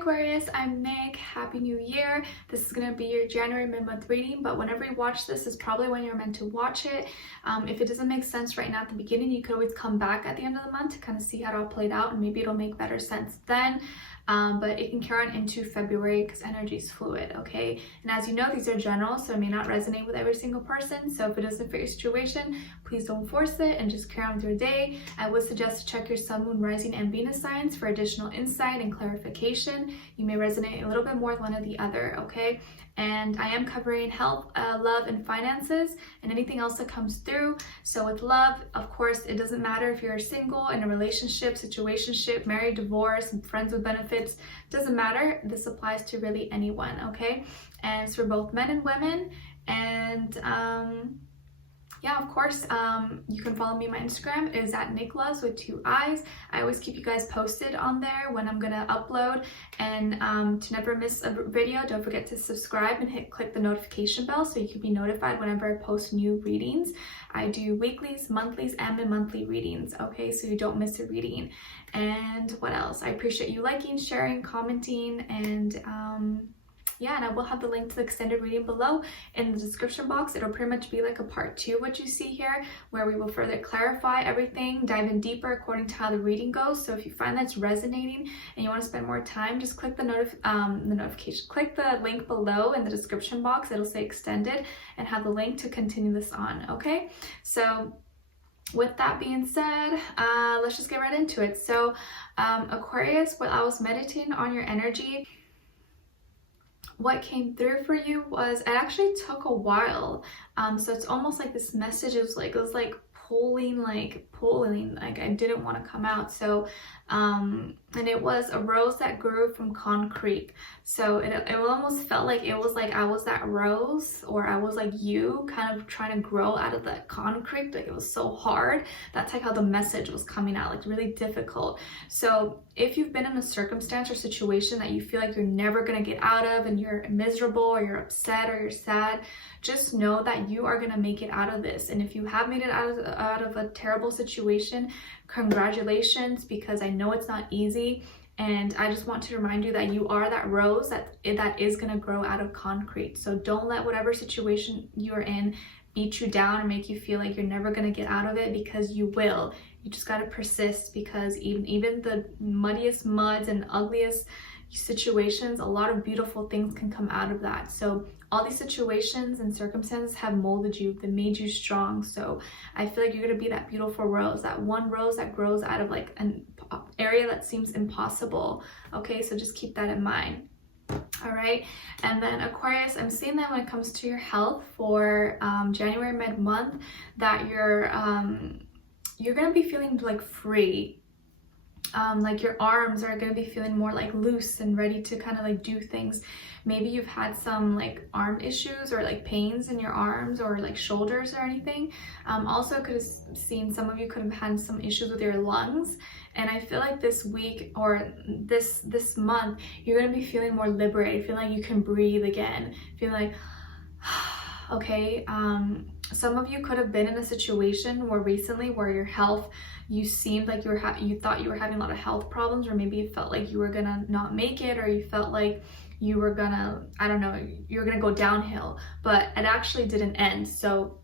Aquarius, I'm Nick. Happy New Year. This is going to be your January mid-month reading, but whenever you watch this is probably when you're meant to watch it. If it doesn't make sense right now at the beginning, you could always come back at the end of the month to kind of see how it all played out, and maybe it'll make better sense then. But it can carry on into February because energy is fluid, okay? And as you know, these are general, so it may not resonate with every single person. So if it doesn't fit your situation, please don't force it and just carry on with your day. I would suggest to check your sun, moon, rising, and Venus signs for additional insight and clarification. You may resonate a little bit more with one or the other, okay? And I am covering health, love, and finances, and anything else that comes through. So with love, of course, it doesn't matter if you're single, in a relationship, situationship, married, divorced, friends with benefits, doesn't matter. This applies to really anyone, okay? And it's for both men and women. And yeah, of course, you can follow me. My Instagram is at NicLoves with 2 I's. I always keep you guys posted on there when I'm gonna upload. And to never miss a video, don't forget to subscribe and click the notification bell so you can be notified whenever I post new readings. I do weeklies, monthlies, and mid-monthly readings, okay? So you don't miss a reading. And what else? I appreciate you liking, sharing, commenting, and yeah, and I will have the link to the extended reading below in the description box. It'll pretty much be like a part 2, what you see here, where we will further clarify everything, dive in deeper according to how the reading goes. So if you find that's resonating and you want to spend more time, just click the notification, click the link below in the description box. It'll say extended and have the link to continue this on, okay? So with that being said, let's just get right into it. So Aquarius, while I was meditating on your energy, what came through for you was, it actually took a while. So it's almost like this message is like, it was like pulling, like I didn't want to come out. So and it was a rose that grew from concrete. So it almost felt like it was like I was that rose, or I was like you, kind of trying to grow out of that concrete. Like it was so hard. That's like how the message was coming out, like really difficult. So if you've been in a circumstance or situation that you feel like you're never gonna get out of, and you're miserable or you're upset or you're sad, just know that you are gonna make it out of this. And if you have made it out of a terrible situation, congratulations, because I know it's not easy. And I just want to remind you that you are that rose that is going to grow out of concrete. So don't let whatever situation you're in beat you down or make you feel like you're never going to get out of it, because you will. You just got to persist, because even the muddiest muds and ugliest situations, a lot of beautiful things can come out of that. So all these situations and circumstances have molded you, they made you strong. So I feel like you're gonna be that beautiful rose, that one rose that grows out of like an area that seems impossible. Okay, so just keep that in mind. All right, and then Aquarius, I'm seeing that when it comes to your health for January mid-month, that you're gonna be feeling like free. Like your arms are going to be feeling more like loose and ready to kind of like do things. Maybe you've had some like arm issues or like pains in your arms or like shoulders or anything. Also could have seen some of you could have had some issues with your lungs. And I feel like this week or this month, you're going to be feeling more liberated, feeling like you can breathe again, feeling like, okay. Some of you could have been in a situation where recently where your health, you seemed like you thought you were having a lot of health problems, or maybe you felt like you were gonna not make it, or you felt like you were gonna, I don't know, you're gonna go downhill, but it actually didn't end. So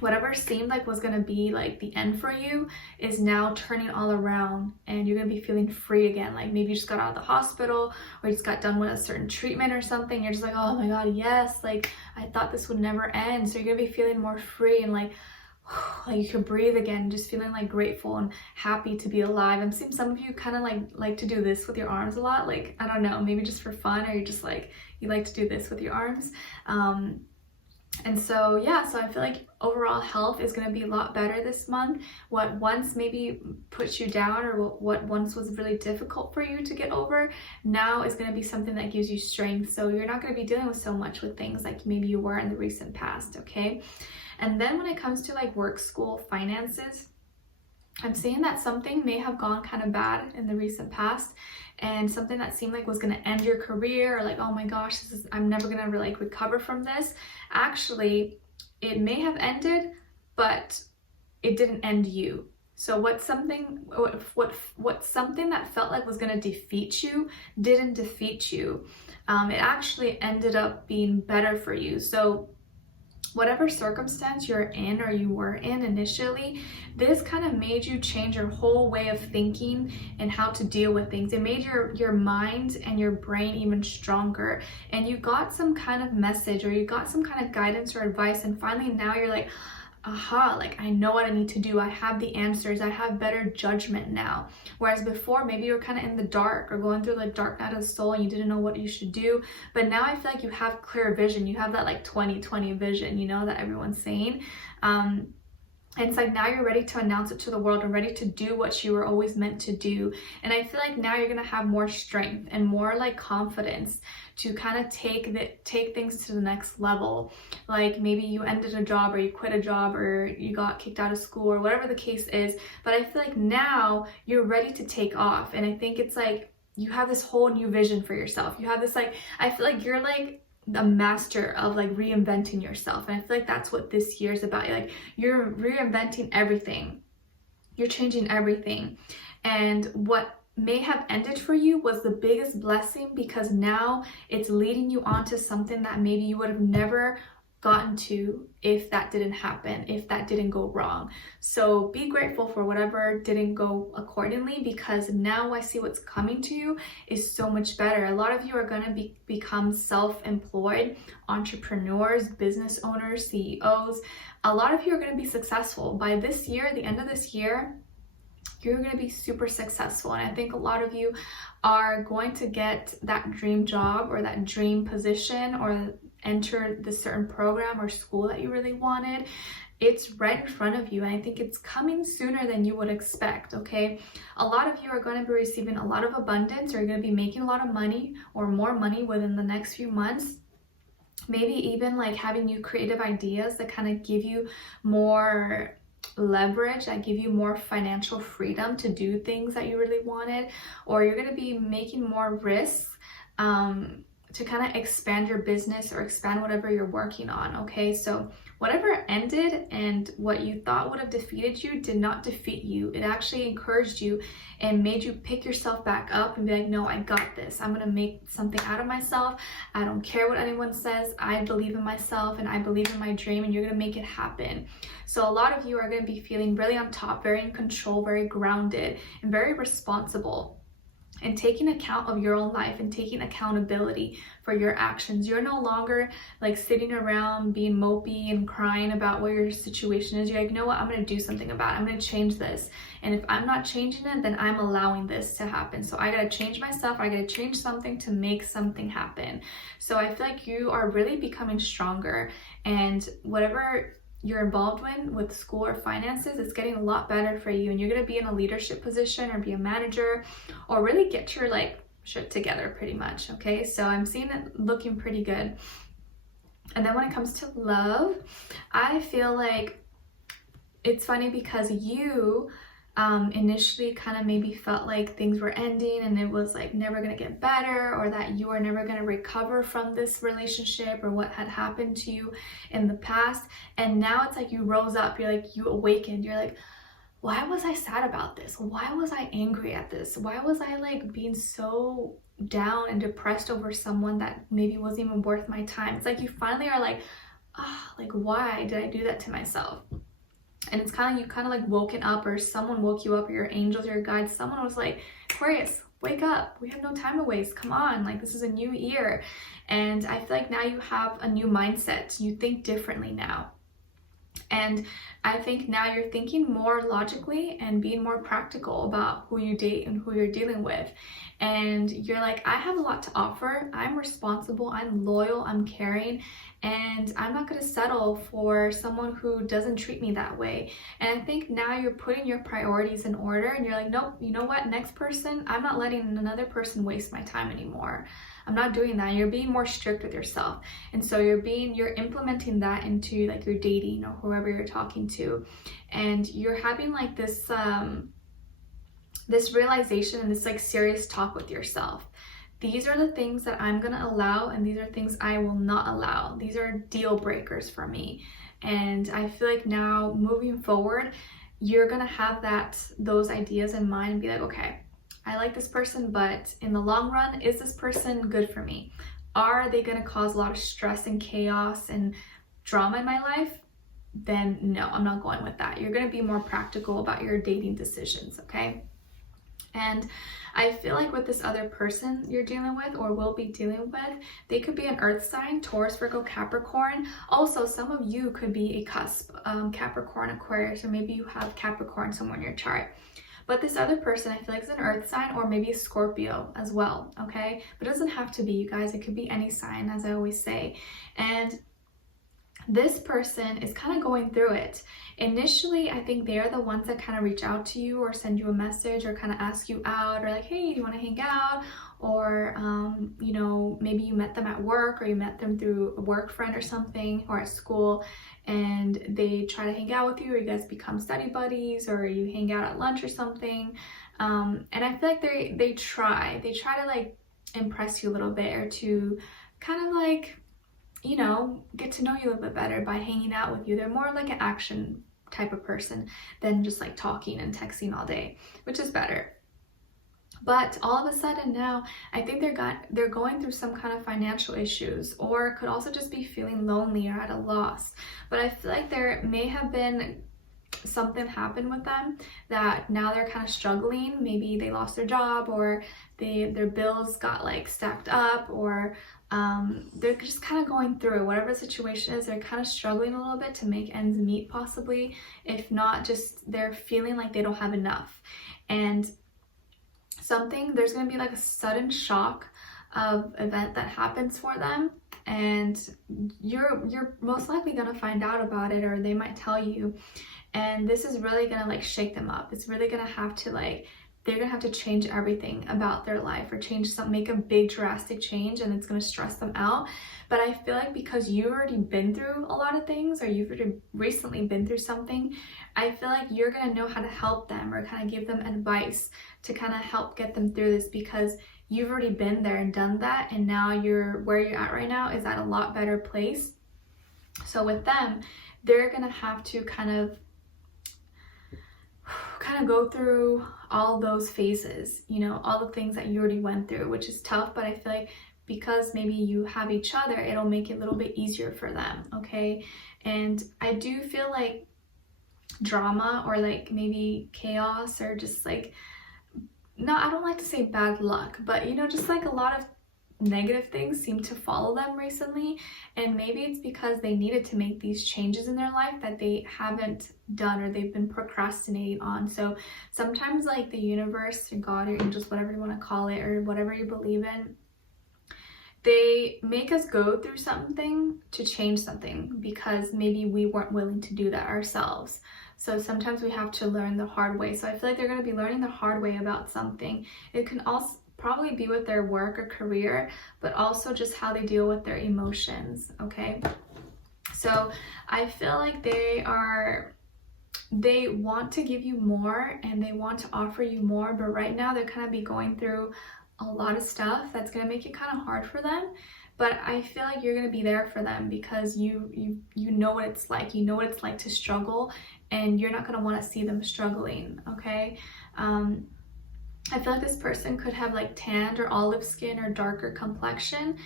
whatever seemed like was gonna be like the end for you is now turning all around, and you're gonna be feeling free again. Like maybe you just got out of the hospital, or you just got done with a certain treatment or something. You're just like, oh my God, yes, like I thought this would never end. So you're gonna be feeling more free and like you can breathe again, just feeling like grateful and happy to be alive. I'm seeing some of you kind of like to do this with your arms a lot. Like, I don't know, maybe just for fun, or you're just like, you like to do this with your arms. And so, yeah, so I feel like overall health is going to be a lot better this month. What once maybe put you down, or what once was really difficult for you to get over, now is going to be something that gives you strength. So you're not going to be dealing with so much with things like maybe you were in the recent past, okay? And then when it comes to like work, school, finances, I'm seeing that something may have gone kind of bad in the recent past, and something that seemed like was going to end your career, or like, oh my gosh, I'm never going to like recover from this. Actually, it may have ended, but it didn't end you. So what something that felt like was going to defeat you didn't defeat you. It actually ended up being better for you. So whatever circumstance you're in or you were in initially, this kind of made you change your whole way of thinking and how to deal with things. It made your mind and your brain even stronger, and you got some kind of message or you got some kind of guidance or advice, and finally now you're like, aha, like I know what I need to do. I have the answers. I have better judgment now. Whereas before, maybe you were kind of in the dark or going through like dark night of the soul and you didn't know what you should do. But now I feel like you have clear vision. You have that like 20/20 vision, you know, that everyone's saying. And it's like now you're ready to announce it to the world and ready to do what you were always meant to do. And I feel like now you're gonna have more strength and more like confidence to kind of take things to the next level. Like maybe you ended a job or you quit a job or you got kicked out of school or whatever the case is. But I feel like now you're ready to take off. And I think it's like you have this whole new vision for yourself. You have this like, I feel like you're like a master of like reinventing yourself, and I feel like that's what this year is about. You're reinventing everything, you're changing everything. And what may have ended for you was the biggest blessing, because now it's leading you on to something that maybe you would have never gotten to if that didn't happen, if that didn't go wrong. So be grateful for whatever didn't go accordingly, because now I see what's coming to you is so much better. A lot of you are going to become self-employed entrepreneurs, business owners, CEOs. A lot of you are going to be successful by this year. The end of this year, you're going to be super successful. And I think a lot of you are going to get that dream job or that dream position or enter the certain program or school that you really wanted. It's right in front of you, and I think it's coming sooner than you would expect, okay? A lot of you are going to be receiving a lot of abundance, or you're going to be making a lot of money or more money within the next few months. Maybe even like having new creative ideas that kind of give you more leverage, that give you more financial freedom to do things that you really wanted. Or you're going to be making more risks to kind of expand your business or expand whatever you're working on, okay? So whatever ended and what you thought would have defeated you did not defeat you. It actually encouraged you and made you pick yourself back up and be like, no, I got this. I'm gonna make something out of myself. I don't care what anyone says. I believe in myself and I believe in my dream, and you're gonna make it happen. So a lot of you are gonna be feeling really on top, very in control, very grounded, and very responsible, and taking account of your own life and taking accountability for your actions. You're no longer like sitting around being mopey and crying about what your situation is. You're like, you know what, I'm going to do something about it. I'm going to change this. And if I'm not changing it, then I'm allowing this to happen. So I got to change myself. I got to change something to make something happen. So I feel like you are really becoming stronger, and whatever you're involved with school or finances, it's getting a lot better for you, and you're going to be in a leadership position or be a manager or really get your like shit together pretty much, okay? So I'm seeing it looking pretty good. And then when it comes to love, I feel like it's funny because you initially kind of maybe felt like things were ending and it was like never gonna get better, or that you are never gonna recover from this relationship or what had happened to you in the past. And now it's like you rose up, you're like, you awakened, you're like, why was I sad about this? Why was I angry at this? Why was I like being so down and depressed over someone that maybe wasn't even worth my time? It's like you finally are like, like why did I do that to myself? And it's kind of, you kind of like woken up, or someone woke you up, or your angels, your guides, someone was like, Aquarius, wake up. We have no time to waste. Come on. Like, this is a new year. And I feel like now you have a new mindset. You think differently now. And I think now you're thinking more logically and being more practical about who you date and who you're dealing with. And you're like, I have a lot to offer. I'm responsible. I'm loyal. I'm caring. And I'm not going to settle for someone who doesn't treat me that way. And I think now you're putting your priorities in order, and you're like, nope, you know what? Next person, I'm not letting another person waste my time anymore. I'm not doing that. You're being more strict with yourself. And so you're implementing that into like your dating or whoever you're talking to. And you're having like this, this realization and this like serious talk with yourself. These are the things that I'm going to allow, and these are things I will not allow. These are deal breakers for me. And I feel like now moving forward, you're gonna have those ideas in mind and be like, okay, I like this person, but in the long run, is this person good for me? Are they gonna cause a lot of stress and chaos and drama in my life? Then no, I'm not going with that. You're gonna be more practical about your dating decisions, okay? And I feel like with this other person you're dealing with or will be dealing with, they could be an earth sign, Taurus, Virgo, Capricorn. Also, some of you could be a cusp, Capricorn, Aquarius, or maybe you have Capricorn somewhere in your chart. But this other person, I feel like is an earth sign or maybe a Scorpio as well, okay? But it doesn't have to be, you guys. It could be any sign, as I always say. And this person is kind of going through it. Initially, I think they're the ones that kind of reach out to you or send you a message or kind of ask you out or like, hey, do you want to hang out? Or, you know, maybe you met them at work or you met them through a work friend or something or at school, and they try to hang out with you, or you guys become study buddies, or you hang out at lunch or something. And I feel like they try to like impress you a little bit, or to kind of like, you know, get to know you a little bit better by hanging out with you. They're more like an action type of person than just like talking and texting all day, which is better. But all of a sudden now, I think they're going through some kind of financial issues, or could also just be feeling lonely or at a loss. But I feel like there may have been something happened with them that now they're kind of struggling. Maybe they lost their job, or their bills got like stacked up, or they're just kind of going through whatever the situation is. They're kind of struggling a little bit to make ends meet, possibly. If not, just they're feeling like they don't have enough. And there's going to be like a sudden shock of event that happens for them, and you're most likely going to find out about it, or they might tell you. And this is really going to like shake them up. It's really going to have to like, they're going to have to change everything about their life, or make a big drastic change, and it's going to stress them out. But I feel like because you've already been through a lot of things, or you've already recently been through something, I feel like you're going to know how to help them, or kind of give them advice to kind of help get them through this, because you've already been there and done that, and now where you're at right now is at a lot better place. So with them, they're going to have to kind of go through all those phases, you know, all the things that you already went through, which is tough. But I feel like because maybe you have each other, it'll make it a little bit easier for them, okay? And I do feel like drama, or like maybe chaos, or just like, no, I don't like to say bad luck, but you know, just like a lot of negative things seem to follow them recently. And maybe it's because they needed to make these changes in their life that they haven't done, or they've been procrastinating on. So sometimes like the universe, or God, or angels, whatever you want to call it, or whatever you believe in, they make us go through something to change something, because maybe we weren't willing to do that ourselves. So sometimes we have to learn the hard way. So I feel like they're going to be learning the hard way about something. It can also probably be with their work or career, but also just how they deal with their emotions, okay? So I feel like they want to give you more, and they want to offer you more, but right now they're kind of be going through a lot of stuff that's going to make it kind of hard for them. But I feel like you're going to be there for them, because you know what it's like. You know what it's like to struggle, and you're not going to want to see them struggling, okay? I feel like this person could have like tanned or olive skin or darker complexion.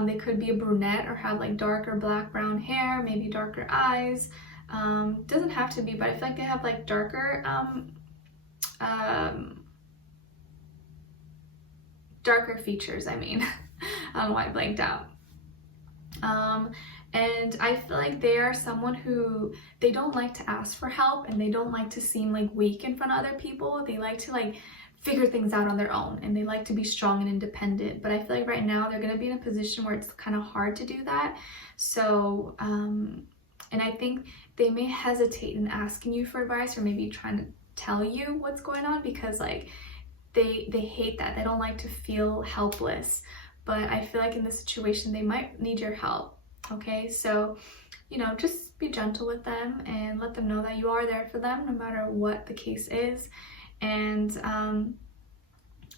They could be a brunette, or have like darker black brown hair, maybe darker eyes. Doesn't have to be, but I feel like they have like darker features, I mean. I don't know why I blanked out. And I feel like they are someone who, they don't like to ask for help, and they don't like to seem like weak in front of other people. They like to like figure things out on their own, and they like to be strong and independent. But I feel like right now they're going to be in a position where it's kind of hard to do that. So and I think they may hesitate in asking you for advice, or maybe trying to tell you what's going on, because like they hate that. They don't like to feel helpless. But I feel like in this situation they might need your help, okay? So, you know, just be gentle with them, and let them know that you are there for them no matter what the case is. And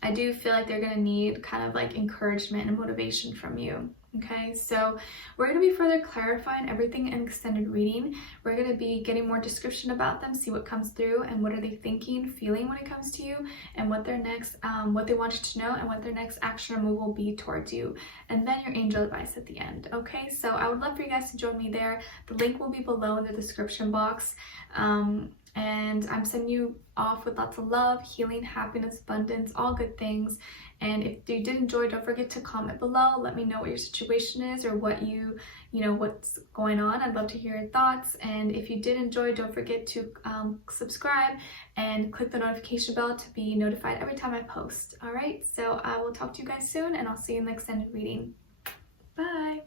I do feel like they're going to need kind of like encouragement and motivation from you. Okay, so we're going to be further clarifying everything in extended reading. We're going to be getting more description about them, see what comes through and what are they thinking, feeling when it comes to you, and what their next, what they want you to know, and what their next action or move will be towards you. And then your angel advice at the end. Okay, so I would love for you guys to join me there. The link will be below in the description box. And I'm sending you off with lots of love, healing, happiness, abundance, all good things. And if you did enjoy, don't forget to comment below. Let me know what your situation is or what what's going on. I'd love to hear your thoughts. And if you did enjoy, don't forget to subscribe and click the notification bell to be notified every time I post. All right, so I will talk to you guys soon, and I'll see you in the extended reading. Bye.